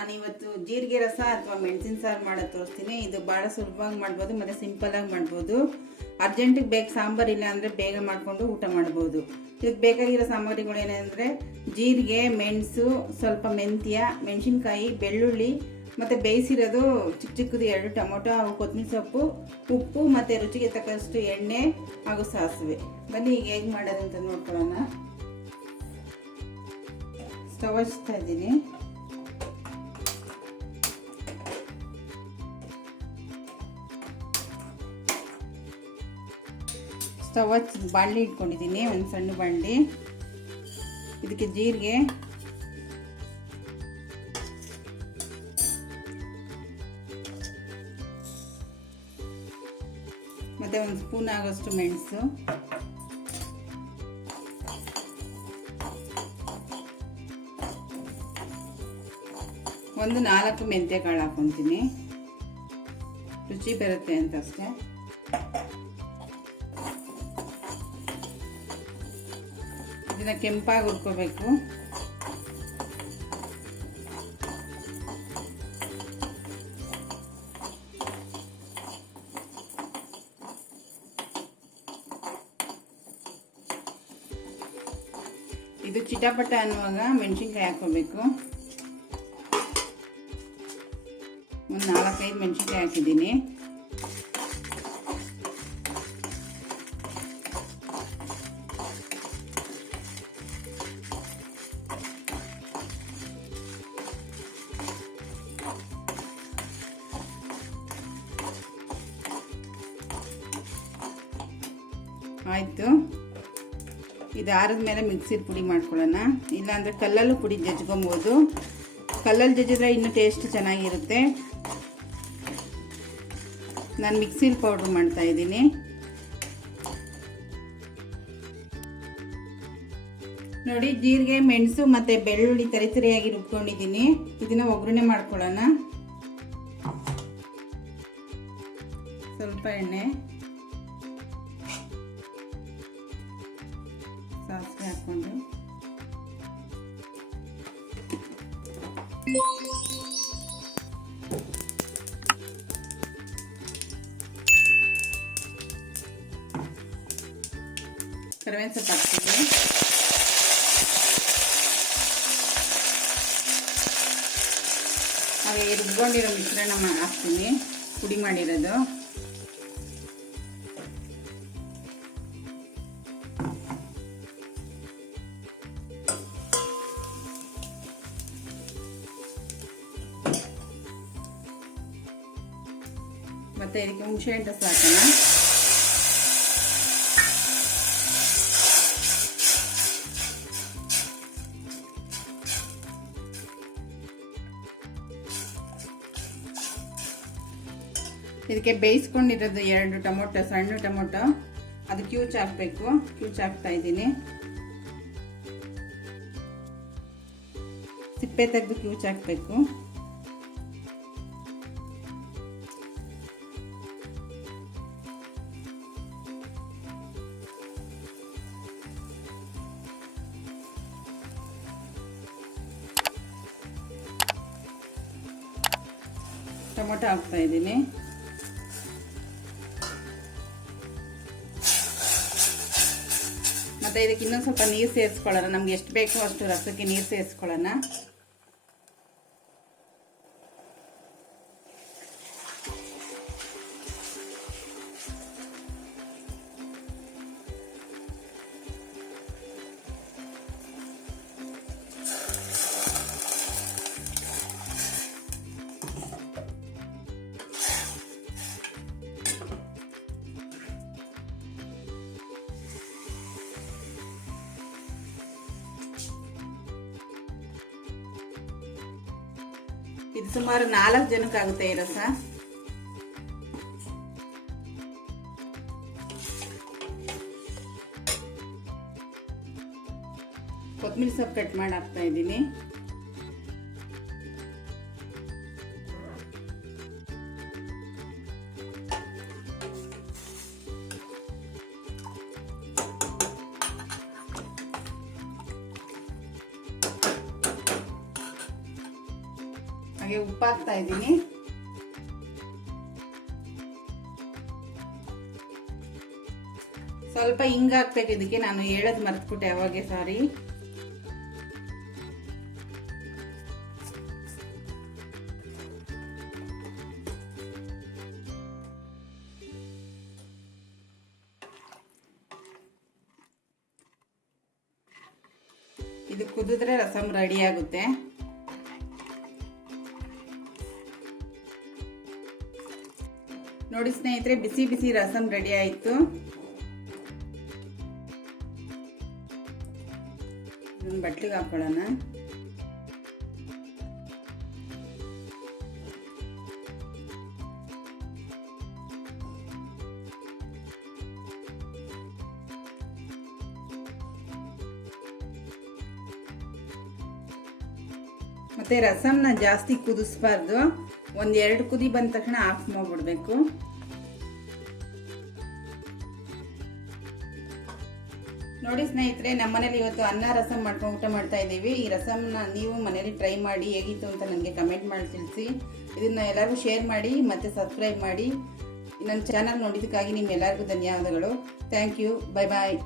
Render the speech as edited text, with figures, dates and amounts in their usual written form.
ನಾನಿವತ್ತು ಜೀರಿಗೆ ರಸ ಅಥವಾ ಮೆಣಸಿನ ಸಾರು ಮಾಡೋದು ತೋರಿಸ್ತೀನಿ. ಇದು ಭಾಳ ಸುಲಭವಾಗಿ ಮಾಡ್ಬೋದು ಮತ್ತು ಸಿಂಪಲಾಗಿ ಮಾಡ್ಬೋದು. ಅರ್ಜೆಂಟಿಗೆ ಬೇಕು ಸಾಂಬಾರು ಇಲ್ಲ ಅಂದರೆ ಬೇಗ ಮಾಡಿಕೊಂಡು ಊಟ ಮಾಡ್ಬೋದು. ಇದಕ್ಕೆ ಬೇಕಾಗಿರೋ ಸಾಮಗ್ರಿಗಳು ಏನೆಂದರೆ ಜೀರಿಗೆ, ಮೆಣಸು, ಸ್ವಲ್ಪ ಮೆಂತ್ಯ, ಮೆಣಸಿನ್ಕಾಯಿ, ಬೆಳ್ಳುಳ್ಳಿ ಮತ್ತು ಬೇಯಿಸಿರೋದು ಚಿಕ್ಕ ಚಿಕ್ಕದು 2 ಟೊಮೊಟೊ ಹಾಗೂ ಕೊತ್ತಂಬರಿ ಸೊಪ್ಪು, ಉಪ್ಪು ಮತ್ತು ರುಚಿಗೆ ತಕ್ಕಷ್ಟು ಎಣ್ಣೆ ಹಾಗೂ ಸಾಸಿವೆ. ಬನ್ನಿ ಈಗ ಹೇಗೆ ಮಾಡೋದು ಅಂತ ನೋಡ್ಕೊಳ್ಳೋಣ. ಸ್ಟವ್ ಹಚ್ತಾ ಇದ್ದೀನಿ. ಸ್ಟವ್ ಹಚ್ಚಿ ಬಾಣಲಿ ಇಟ್ಕೊಂಡಿದ್ದೀನಿ, ಒಂದು ಸಣ್ಣ ಬಾಣಲಿ. ಇದಕ್ಕೆ ಜೀರಿಗೆ, ಮತ್ತು ಒಂದು ಸ್ಪೂನ್ ಆಗೋಷ್ಟು ಮೆಣಸು, ಒಂದು 4 ಮೆಂತ್ಯ ಕಾಳು ಹಾಕೊತೀನಿ, ರುಚಿ ಬರುತ್ತೆ ಅಂತ ಅಷ್ಟೇ. ಇದನ್ನ ಕೆಂಪಾಗಿ ಹುರ್ಕೋಬೇಕು. ಇದು ಚಿಟಪಟ ಅನ್ನುವಾಗ ಮೆಣಸಿನ್ಕಾಯಿ ಹಾಕೋಬೇಕು. ಒಂದು 4-5 ಮೆಣಸಿನ್ಕಾಯಿ ಹಾಕಿದ್ದೀನಿ. ಆಯಿತು, ಇದು ಆರಿದ ಮೇಲೆ ಮಿಕ್ಸಿಲಿ ಪುಡಿ ಮಾಡ್ಕೊಳ್ಳೋಣ. ಇಲ್ಲಾಂದರೆ ಕಲ್ಲಲ್ಲೂ ಪುಡಿ ಜಜ್ಕೊಬೋದು. ಕಲ್ಲಲ್ಲಿ ಜಜ್ಜಿದ್ರೆ ಇನ್ನೂ ಟೇಸ್ಟ್ ಚೆನ್ನಾಗಿರುತ್ತೆ. ನಾನು ಮಿಕ್ಸಿಲಿ ಪೌಡ್ರ್ ಮಾಡ್ತಾ ಇದ್ದೀನಿ. ನೋಡಿ, ಜೀರಿಗೆ, ಮೆಣಸು ಮತ್ತು ಬೆಳ್ಳುಳ್ಳಿ ತರಿತರಿಯಾಗಿ ರುಬ್ಕೊಂಡಿದ್ದೀನಿ. ಇದನ್ನು ಒಗ್ಗರಣೆ ಮಾಡ್ಕೊಳ್ಳೋಣ. ಸ್ವಲ್ಪ ಎಣ್ಣೆ, ಸಾಸಿವೆ ಹಾಕ್ಕೊಂಡು ಕರಿಬೇವಿನ ಸೊಪ್ಪು ಹಾಕ್ತೀನಿ. ಹಾಗೆ ರುಬ್ಕೊಂಡಿರೋ ಮಿಶ್ರಣ ಹಾಕ್ತೀನಿ, ಪುಡಿ ಮಾಡಿರೋದು. ಮತ್ತೆ ಇದಕ್ಕೆ ಹುಣಸೆ ಹಣ್ಣು ರಸ ಹಾಕೋಣ. ಇದಕ್ಕೆ ಬೇಯಿಸ್ಕೊಂಡಿರೋದು 2 ಟೊಮೊಟೊ, ಸಣ್ಣ ಟೊಮೊಟೊ, ಅದು ಕ್ಯೂಚ್ ಹಾಕಬೇಕು. ಕ್ಯೂಚ್ ಹಾಕ್ತಾ ಇದ್ದೀನಿ. ಸಿಪ್ಪೆ ತೆಗೆದು ಕ್ಯೂಚ್ ಹಾಕಬೇಕು. ಟೊಮೊಟೊ ಹಾಕ್ತಾ ಇದ್ದೀನಿ. ಮತ್ತೆ ಇದಕ್ಕೆ ಇನ್ನೊಂದು ಸ್ವಲ್ಪ ನೀರು ಸೇರಿಸ್ಕೊಳ್ಳೋಣ. ನಮ್ಗೆ ಎಷ್ಟು ಬೇಕೋ ಅಷ್ಟು ರಸಕ್ಕೆ ನೀರು ಸೇರಿಸ್ಕೊಳ್ಳೋಣ. ಇದು ಸುಮಾರು 4 ಜನಕ್ಕಾಗುತ್ತೆ ಈ ರಸ. ಕೊತ್ತಂಬರಿ ಸೊಪ್ಪು ಕಟ್ ಮಾಡಿ ಹಾಕ್ತಾ ಇದ್ದೀನಿ. ಹಾಗೆ ಉಪ್ಪು ಹಾಕ್ತಾ ಇದ್ದೀನಿ. ಸ್ವಲ್ಪ ಹಿಂಗ ಹಾಕ್ಬೇಕು ಇದಕ್ಕೆ, ನಾನು ಹೇಳೋದು ಮರ್ತ್ಬಿಟ್ಟೆ ಅವಾಗೆ, ಸಾರಿ. ಇದು ಕುದಿದ್ರೆ ರಸಮ್ ರೆಡಿ ಆಗುತ್ತೆ. ನೋಡಿ ಸ್ನೇಹಿತರೆ, ಬಿಸಿ ಬಿಸಿ ರಸಮ್ ರೆಡಿ ಆಯಿತು. ಬಟ್ಲಿಗೆ ಹಾಕೊಳ್ಳೋಣ. ಮತ್ತೆ ರಸಮ್ನ ಜಾಸ್ತಿ ಕುದಿಸ್ಬಾರ್ದು, ಒಂದೆರಡು ಕುದಿ ಬಂದ ತಕ್ಷಣ ಆಫ್ ಮಾಡ್ಬಿಡ್ಬೇಕು. ನೋಡಿ ಸ್ನೇಹಿತರೆ, ನಮ್ಮನೇಲಿ ಇವತ್ತು ಅನ್ನ ರಸಮ್ ಮಾಡ್ಕೊಂಡು ಊಟ ಮಾಡ್ತಾ ಇದ್ದೀವಿ. ಈ ರಸಮ್ನ ನೀವು ಮನೇಲಿ ಟ್ರೈ ಮಾಡಿ ಹೇಗಿತ್ತು ಅಂತ ನನಗೆ ಕಮೆಂಟ್ ಮಾಡಿ ತಿಳಿಸಿ. ಇದನ್ನ ಎಲ್ಲರಿಗೂ ಶೇರ್ ಮಾಡಿ ಮತ್ತೆ ಸಬ್ಸ್ಕ್ರೈಬ್ ಮಾಡಿ. ನನ್ನ ಚಾನಲ್ ನೋಡಿದ್ದಕ್ಕಾಗಿ ನಿಮ್ಮೆಲ್ಲರಿಗೂ ಧನ್ಯವಾದಗಳು. Thank you. Bye bye.